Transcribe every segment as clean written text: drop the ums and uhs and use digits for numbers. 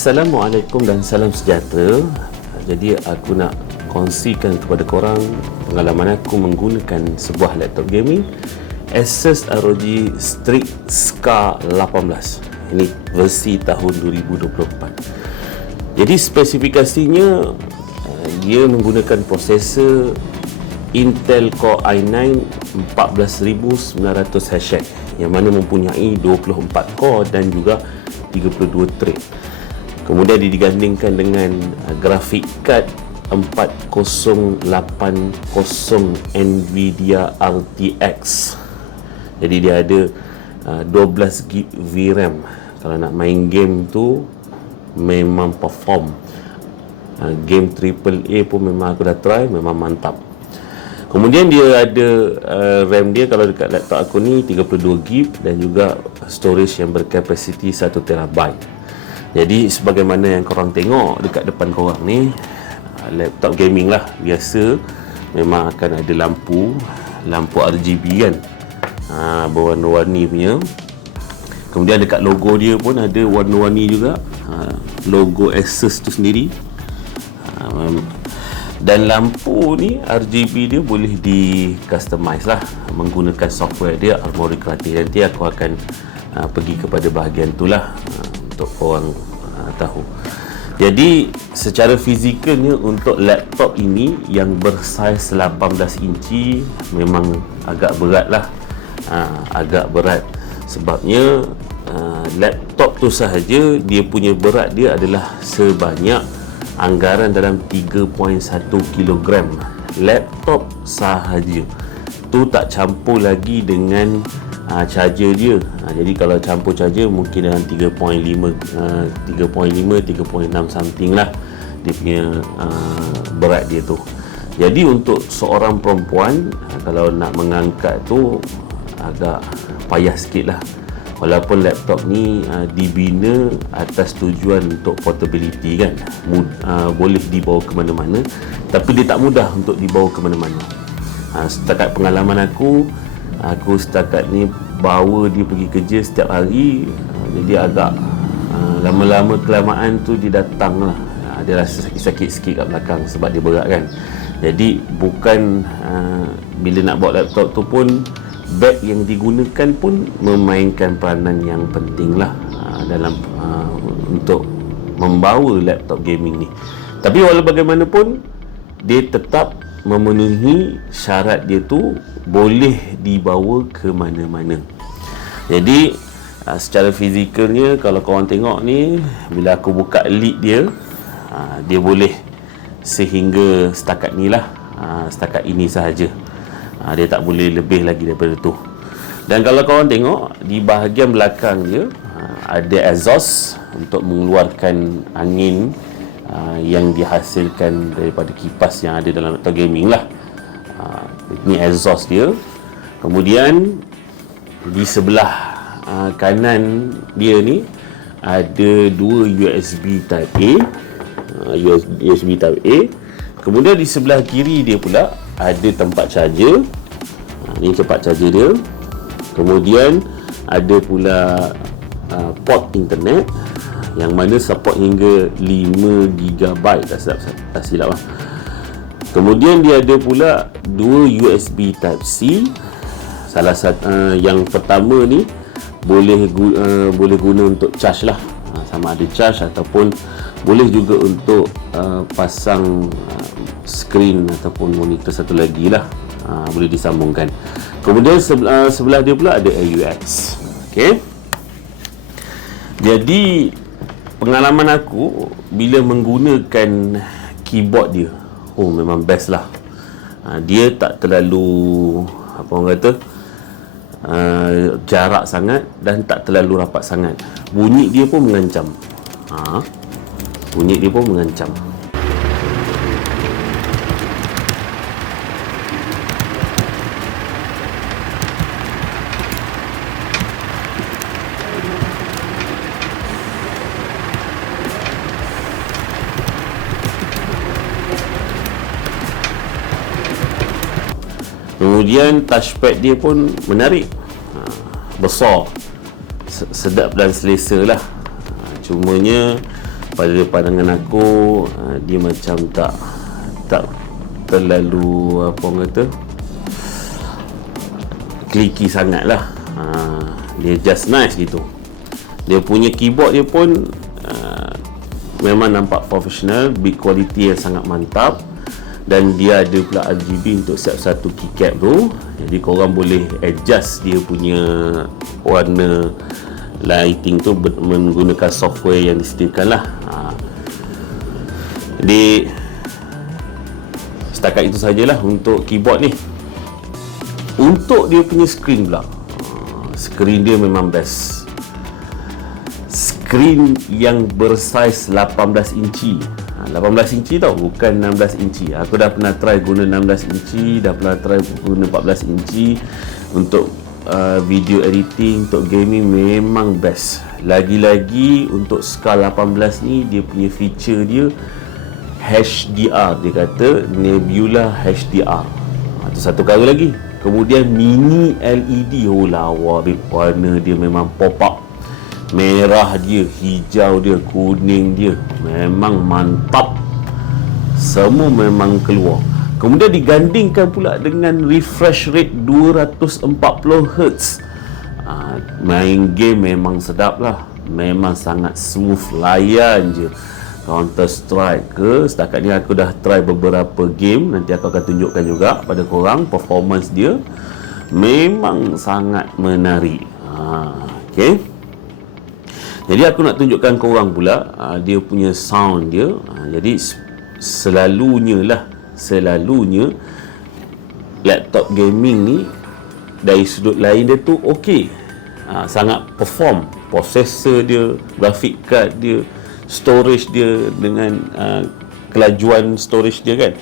Assalamualaikum dan salam sejahtera. Jadi aku nak kongsikan kepada korang pengalaman aku menggunakan sebuah laptop gaming Asus ROG Strix Scar 18. Ini versi tahun 2024. Jadi spesifikasinya dia menggunakan prosesor Intel Core i9 14900H yang mana mempunyai 24 core dan juga 32 thread. Kemudian digandingkan dengan grafik card 4080 Nvidia RTX. Jadi dia ada 12GB VRAM. Kalau nak main game tu memang perform. Game AAA pun memang aku dah try, memang mantap. Kemudian dia ada RAM dia, kalau dekat laptop aku ni 32GB dan juga storage yang berkapasiti 1TB. Jadi sebagaimana yang korang tengok dekat depan korang ni, laptop gaming lah biasa, memang akan ada lampu RGB kan, berwarna-warni punya. Kemudian dekat logo dia pun ada warna-warni juga, logo Asus tu sendiri. Dan lampu ni RGB dia boleh di customize lah menggunakan software dia Armoury Creative. Nanti aku akan pergi kepada bahagian tu lah untuk korang tahu. Jadi secara fizikalnya untuk laptop ini yang bersaiz 18 inci memang agak berat lah, agak berat sebabnya laptop tu sahaja dia punya berat dia adalah sebanyak anggaran dalam 3.1 kg laptop sahaja. Tu tak campur lagi dengan charger dia. Jadi kalau campur charger mungkin dalam 3.5 3.6 something lah dia punya berat dia tu. Jadi untuk seorang perempuan kalau nak mengangkat tu agak payah sikit lah. Walaupun laptop ni dibina atas tujuan untuk portability kan, boleh dibawa ke mana-mana, tapi dia tak mudah untuk dibawa ke mana-mana. Setakat pengalaman aku setakat ni bawa dia pergi kerja setiap hari, jadi agak lama-lama kelamaan tu dia datang lah, dia rasa sakit-sakit sikit kat belakang sebab dia berat kan. Jadi bukan bila nak bawa laptop tu pun beg yang digunakan pun memainkan peranan yang penting lah dalam untuk membawa laptop gaming ni. Tapi walau bagaimanapun dia tetap memenuhi syarat dia tu boleh dibawa ke mana-mana. Jadi secara fizikalnya kalau korang tengok ni, bila aku buka lid dia, dia boleh sehingga setakat ni lah, setakat ini sahaja. Dia tak boleh lebih lagi daripada tu. Dan kalau korang tengok di bahagian belakang dia ada exhaust untuk mengeluarkan angin yang dihasilkan daripada kipas yang ada dalam laptop gaming lah. Ini exhaust dia. Kemudian di sebelah kanan dia ni ada dua USB Type A, USB Type A. Kemudian di sebelah kiri dia pula ada tempat charger. Ini tempat charger dia. Kemudian ada pula port internet yang mana support hingga 5GB, tak silap lah. Kemudian dia ada pula dua USB Type C. Salah satu yang pertama ni boleh guna untuk charge lah, sama ada charge ataupun boleh juga untuk pasang skrin ataupun monitor satu lagi lah, boleh disambungkan. Kemudian sebelah dia pula ada AUX. Okay. Jadi pengalaman aku bila menggunakan keyboard dia, memang best lah. Dia tak terlalu, apa orang kata, jarak sangat dan tak terlalu rapat sangat. Bunyi dia pun mengancam. Bunyi dia pun mengancam. Kemudian touchpad dia pun menarik, besar, sedap dan selesa lah. Cumanya pada pandangan aku, dia macam tak terlalu apa orang kata, clicky sangat lah. Dia just nice gitu. Dia punya keyboard dia pun memang nampak profesional, big quality yang sangat mantap. Dan dia ada pula RGB untuk setiap satu keycap tu. Jadi korang boleh adjust dia punya warna lighting tu menggunakan software yang disediakan lah. Jadi setakat itu sajalah untuk keyboard ni. Untuk dia punya screen pula, screen dia memang best. Screen yang bersaiz 18 inci. 18 inci tau, bukan 16 inci. Aku dah pernah try guna 16 inci, dah pernah try guna 14 inci. Untuk video editing, untuk gaming memang best. Lagi-lagi untuk skala 18 ni, dia punya feature dia HDR, dia kata Nebula HDR. Itu satu kali lagi. Kemudian mini LED, oh lawa, warna dia memang pop up. Merah dia, hijau dia, kuning dia, memang mantap. Semua memang keluar. Kemudian digandingkan pula dengan refresh rate 240Hz. Main game memang sedap lah. Memang sangat smooth, layan je. Counter Strike ke, setakat ni aku dah try beberapa game. Nanti aku akan tunjukkan juga pada korang performance dia. Memang sangat menarik. Okay. Jadi aku nak tunjukkan korang pula dia punya sound dia. Jadi selalunya laptop gaming ni dari sudut lain dia tu okey. Sangat perform. Processor dia, graphic card dia, storage dia dengan kelajuan storage dia kan,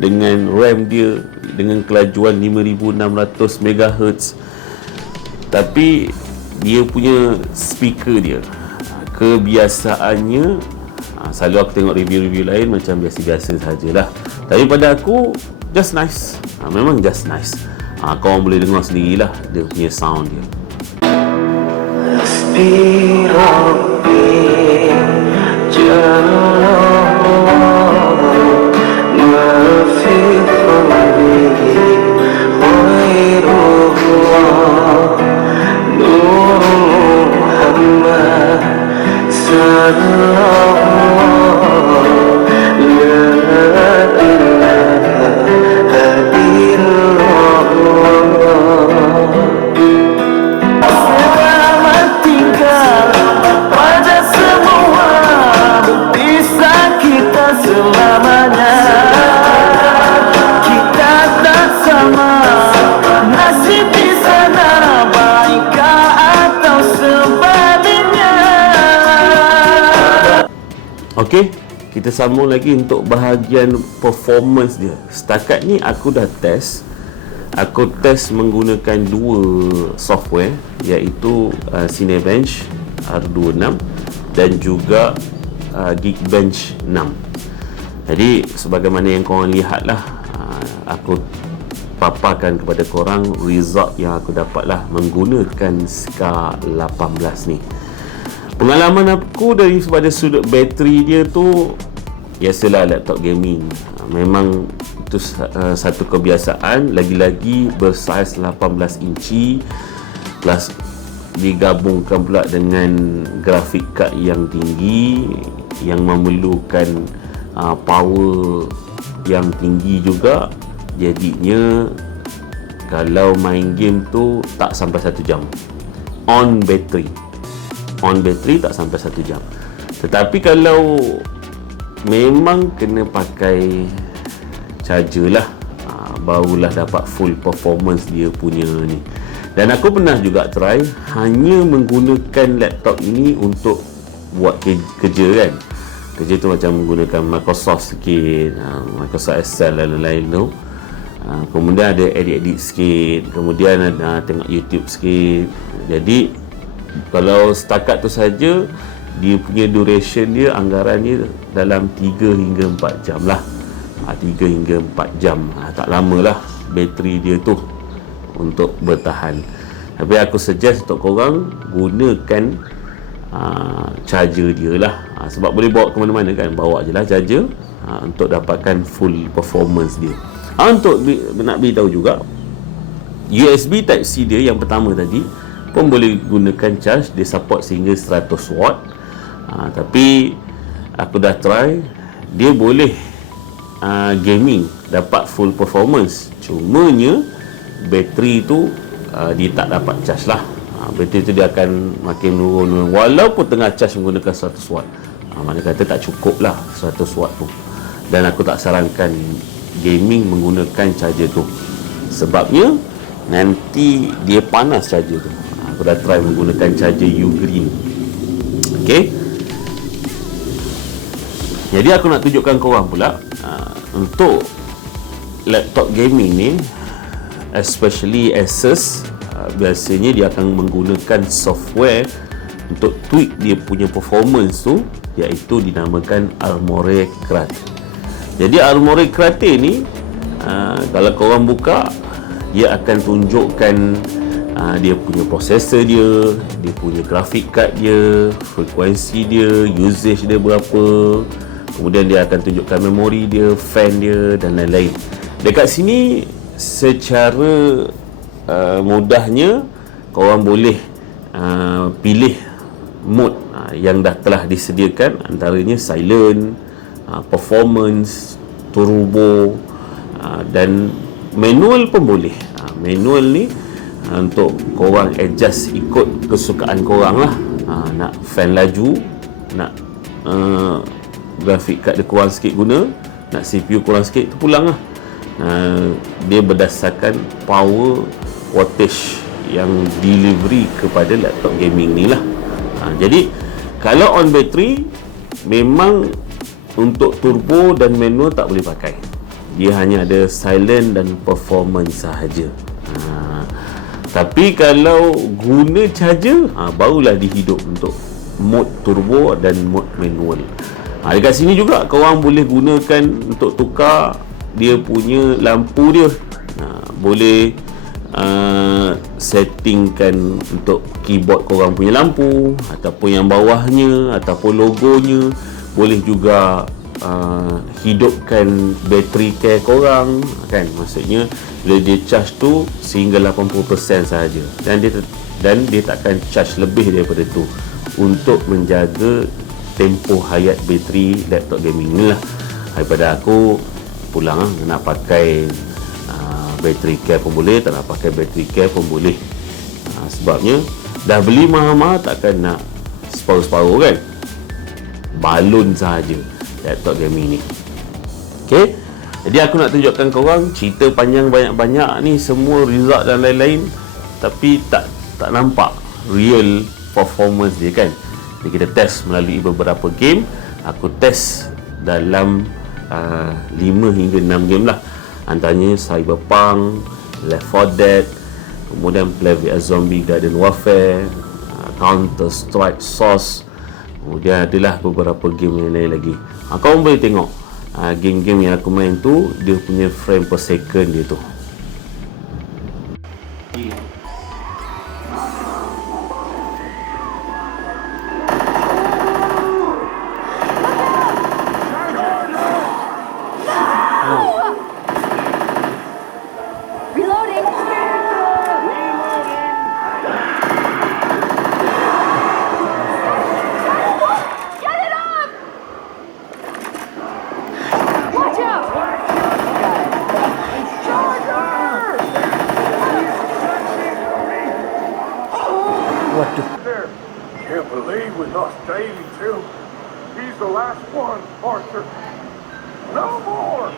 dengan RAM dia dengan kelajuan 5600 MHz. Tapi dia punya speaker dia, kebiasaannya selalu aku tengok review-review lain macam biasa-biasa sajalah. Tapi pada aku just nice. Memang just nice. Korang boleh dengar sendirilah dia punya sound dia. Okey, kita sambung lagi untuk bahagian performance dia. Setakat ni aku dah test. Aku test menggunakan dua software, iaitu Cinebench R26 dan juga Geekbench 6. Jadi sebagaimana yang korang lihat lah, aku paparkan kepada korang result yang aku dapat lah menggunakan SCAR 18 ni. Pengalaman aku daripada sudut bateri dia tu, biasalah laptop gaming. Memang itu satu kebiasaan, lagi-lagi bersaiz 18 inci plus digabungkan pula dengan grafik card yang tinggi yang memerlukan power yang tinggi juga. Jadinya kalau main game tu tak sampai 1 jam on battery tak sampai 1 jam. Tetapi kalau memang kena pakai charger lah, barulah dapat full performance dia punya ni. Dan aku pernah juga try hanya menggunakan laptop ini untuk buat kerja kan. Kerja tu macam menggunakan Microsoft sikit, Microsoft Excel dan lain-lain tu. Kemudian ada edit-edit sikit, kemudian ada tengok YouTube sikit. Jadi kalau setakat tu saja, dia punya duration dia, anggarannya dalam 3 hingga 4 jam lah. 3 hingga 4 jam, tak lama lah bateri dia tu untuk bertahan. Tapi aku suggest untuk korang gunakan charger dia lah, sebab boleh bawa ke mana-mana kan, bawa je lah charger untuk dapatkan full performance dia. Untuk nak beritahu juga, USB Type-C dia yang pertama tadi pun boleh gunakan charge, dia support sehingga 100 watt. Tapi aku dah try, dia boleh gaming, dapat full performance, cumanya bateri tu dia tak dapat charge lah. Bateri tu dia akan makin menurun walaupun tengah charge menggunakan 100 watt. Mana kata tak cukup lah 100 watt tu. Dan aku tak sarankan gaming menggunakan charger tu, sebabnya nanti dia panas charger tu. Aku dah try menggunakan charger Ugreen. Okay, jadi aku nak tunjukkan korang pula untuk laptop gaming ni, especially Asus, biasanya dia akan menggunakan software untuk tweak dia punya performance tu, iaitu dinamakan Armoury Crate. Jadi Armoury Crate ni, kalau korang buka, dia akan tunjukkan dia punya processor dia, dia punya graphic card dia, frekuensi dia, usage dia berapa, kemudian dia akan tunjukkan memori dia, fan dia dan lain-lain. Dekat sini secara mudahnya korang boleh pilih mode yang dah telah disediakan, antaranya silent, performance, turbo, dan manual pun boleh. Manual ni untuk korang adjust ikut kesukaan korang lah. Nak fan laju, nak graphic card dia kurang sikit guna, nak CPU kurang sikit, tu pulang lah. Dia berdasarkan power wattage yang delivery kepada laptop gaming ni lah. Jadi kalau on battery, memang untuk turbo dan manual tak boleh pakai, dia hanya ada silent dan performance sahaja. Tapi kalau guna charger, barulah dihidup untuk mode turbo dan mode manual. Dekat sini juga korang boleh gunakan untuk tukar dia punya lampu dia. Boleh settingkan untuk keyboard korang punya lampu, ataupun yang bawahnya, ataupun logonya. Boleh juga hidupkan bateri care korang kan, maksudnya bila dia charge tu sehingga 80% sahaja, dan dia takkan charge lebih daripada tu, untuk menjaga tempoh hayat bateri laptop gaming ni lah. Daripada aku pulang nak pakai bateri care pun boleh, tak nak pakai bateri care pun boleh. Sebabnya dah beli mahal-mahal, takkan nak separuh-separuh kan, balon sahaja laptop gaming ni. Okay, jadi aku nak tunjukkan korang, cerita panjang banyak-banyak ni semua result dan lain-lain, tapi tak nampak real performance dia kan. Jadi kita test melalui beberapa game. Aku test dalam 5 hingga 6 game lah, antaranya Cyberpunk, Left 4 Dead, kemudian Plants vs Zombie Garden Warfare, Counter Strike Source, kemudian adalah beberapa game yang lain lagi. Korang boleh tengok game-game yang aku main tu, dia punya frame per second dia tu. Can't believe we lost Davey too. He's the last one, Arthur. No more.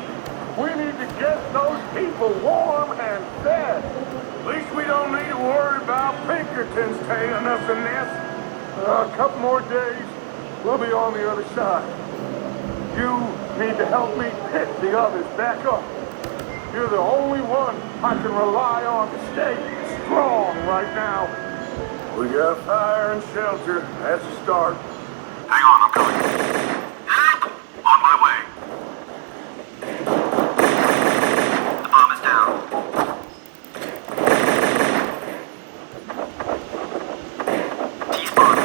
We need to get those people warm and fed. At least we don't need to worry about Pinkertons tailing us in this. A couple more days, we'll be on the other side. You need to help me pick the others back up. You're the only one I can rely on to stay strong right now. We got fire and shelter. That's a start. Hang on, I'm coming. On my way. The bomb is down. T-spawn. I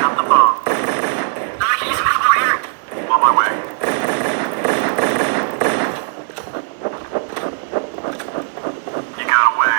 got the bomb. Can you use some help over here? On my way. You got away.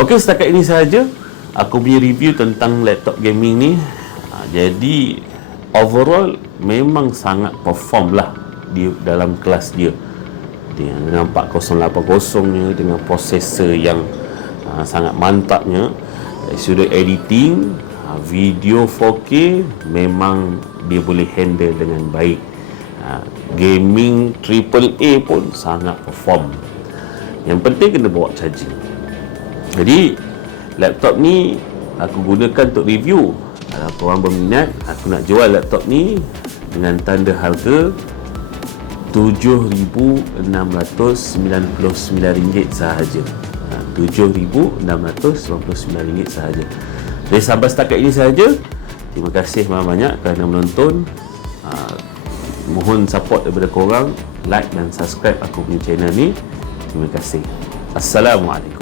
Okey, setakat ini sahaja aku punya review tentang laptop gaming ni. Jadi overall memang sangat perform lah di dalam kelas dia, dengan 4080 nya, dengan prosesor yang sangat mantapnya. Dari sudut editing, video 4K memang dia boleh handle dengan baik. Gaming AAA pun sangat perform. Yang penting kena bawa charging. Jadi laptop ni aku gunakan untuk review. Kalau korang berminat, aku nak jual laptop ni dengan tanda harga RM7,699 sahaja. RM7,699 sahaja. Jadi sampai setakat ini sahaja. Terima kasih banyak-banyak kerana menonton. Mohon support daripada korang, like dan subscribe aku punya channel ni. Terima kasih. Assalamualaikum.